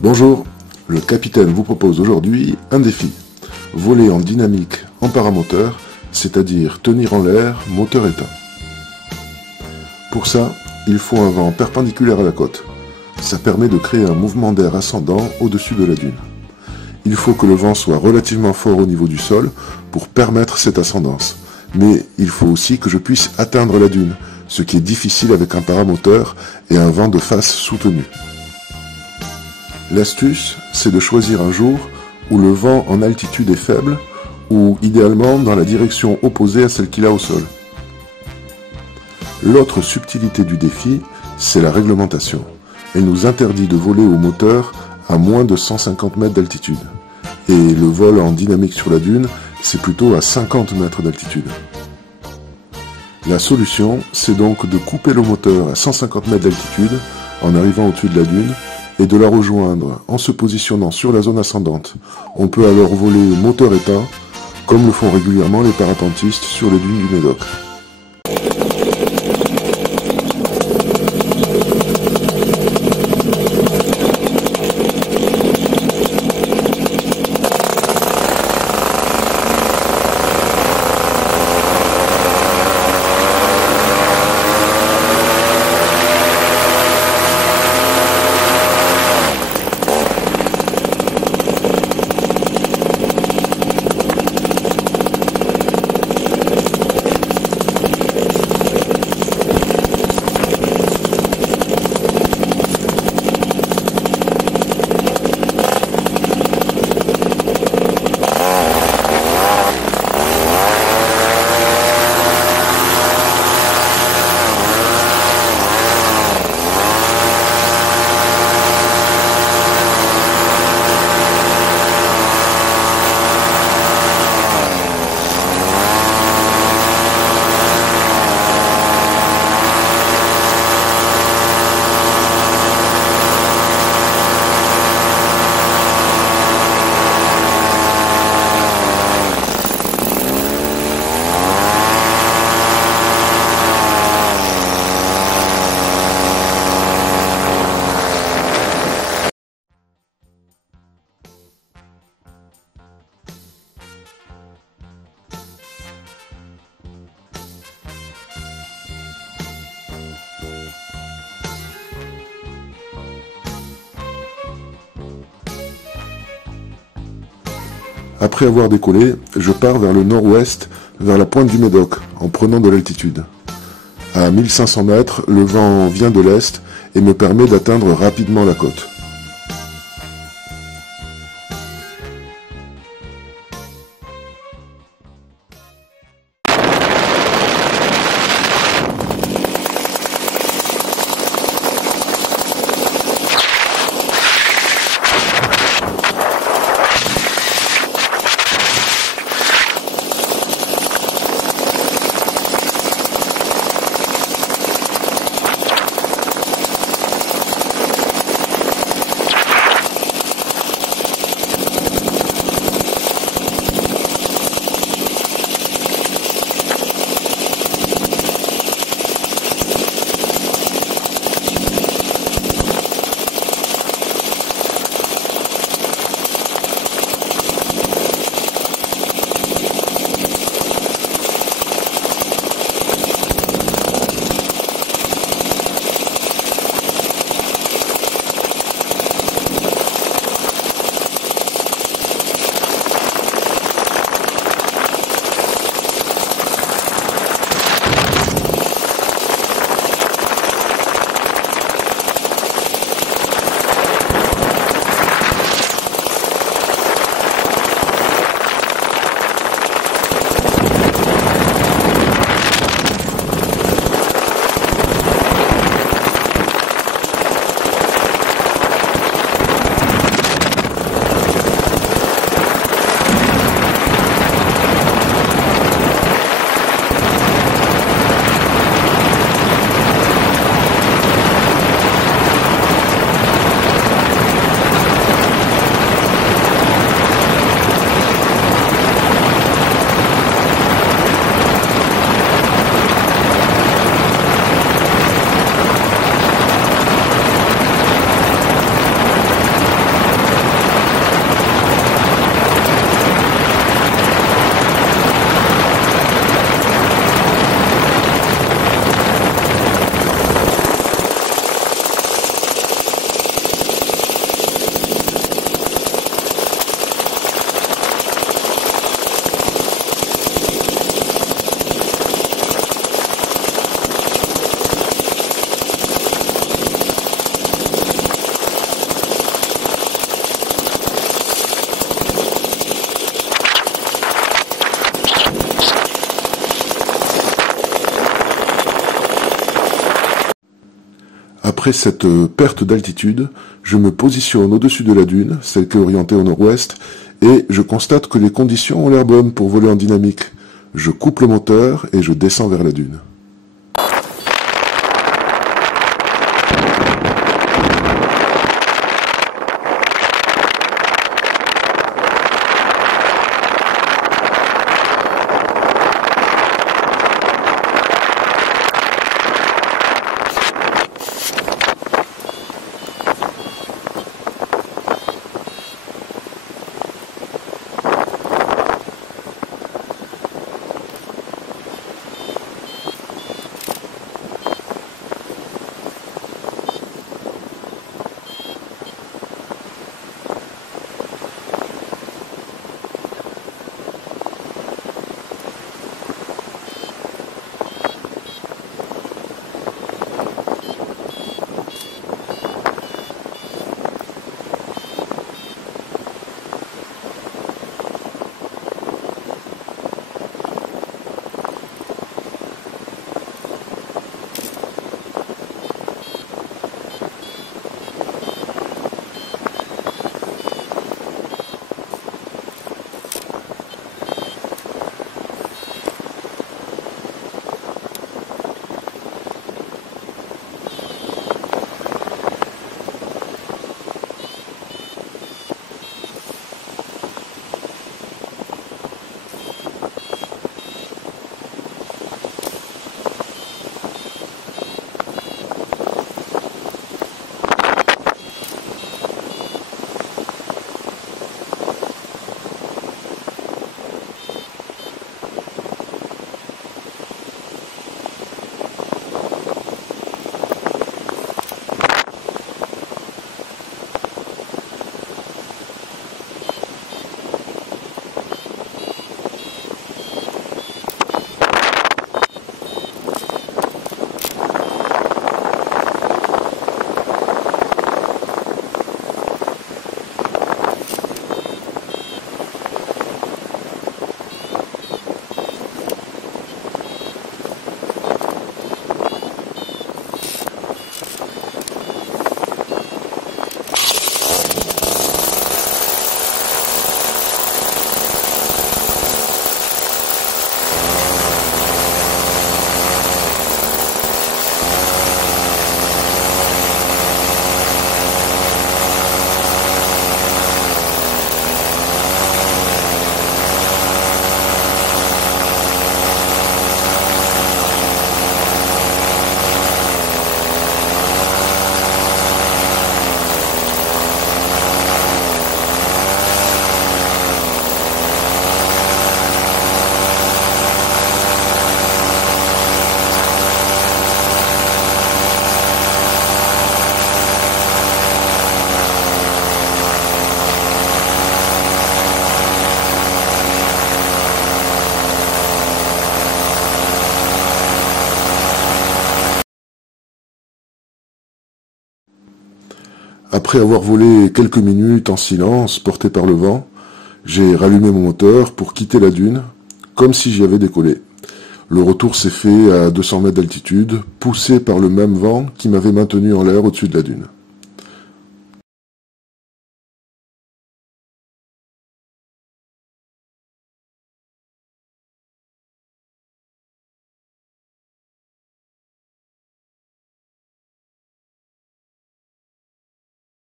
Bonjour, le capitaine vous propose aujourd'hui un défi. Voler en dynamique en paramoteur, c'est-à-dire tenir en l'air, moteur éteint. Pour ça, il faut un vent perpendiculaire à la côte. Ça permet de créer un mouvement d'air ascendant au-dessus de la dune. Il faut que le vent soit relativement fort au niveau du sol pour permettre cette ascendance. Mais il faut aussi que je puisse atteindre la dune, ce qui est difficile avec un paramoteur et un vent de face soutenu. L'astuce, c'est de choisir un jour où le vent en altitude est faible ou idéalement dans la direction opposée à celle qu'il a au sol. L'autre subtilité du défi, c'est la réglementation. Elle nous interdit de voler au moteur à moins de 150 mètres d'altitude. Et le vol en dynamique sur la dune, c'est plutôt à 50 mètres d'altitude. La solution, c'est donc de couper le moteur à 150 mètres d'altitude en arrivant au-dessus de la dune et de la rejoindre en se positionnant sur la zone ascendante. On peut alors voler moteur éteint, comme le font régulièrement les parapentistes sur les dunes du Médoc. Après avoir décollé, je pars vers le nord-ouest, vers la pointe du Médoc, en prenant de l'altitude. À 1500 mètres, le vent vient de l'est et me permet d'atteindre rapidement la côte. Après cette perte d'altitude, je me positionne au-dessus de la dune, celle qui est orientée au nord-ouest, et je constate que les conditions ont l'air bonnes pour voler en dynamique. Je coupe le moteur et je descends vers la dune. Après avoir volé quelques minutes en silence, porté par le vent, j'ai rallumé mon moteur pour quitter la dune, comme si j'y avais décollé. Le retour s'est fait à 200 mètres d'altitude, poussé par le même vent qui m'avait maintenu en l'air au-dessus de la dune.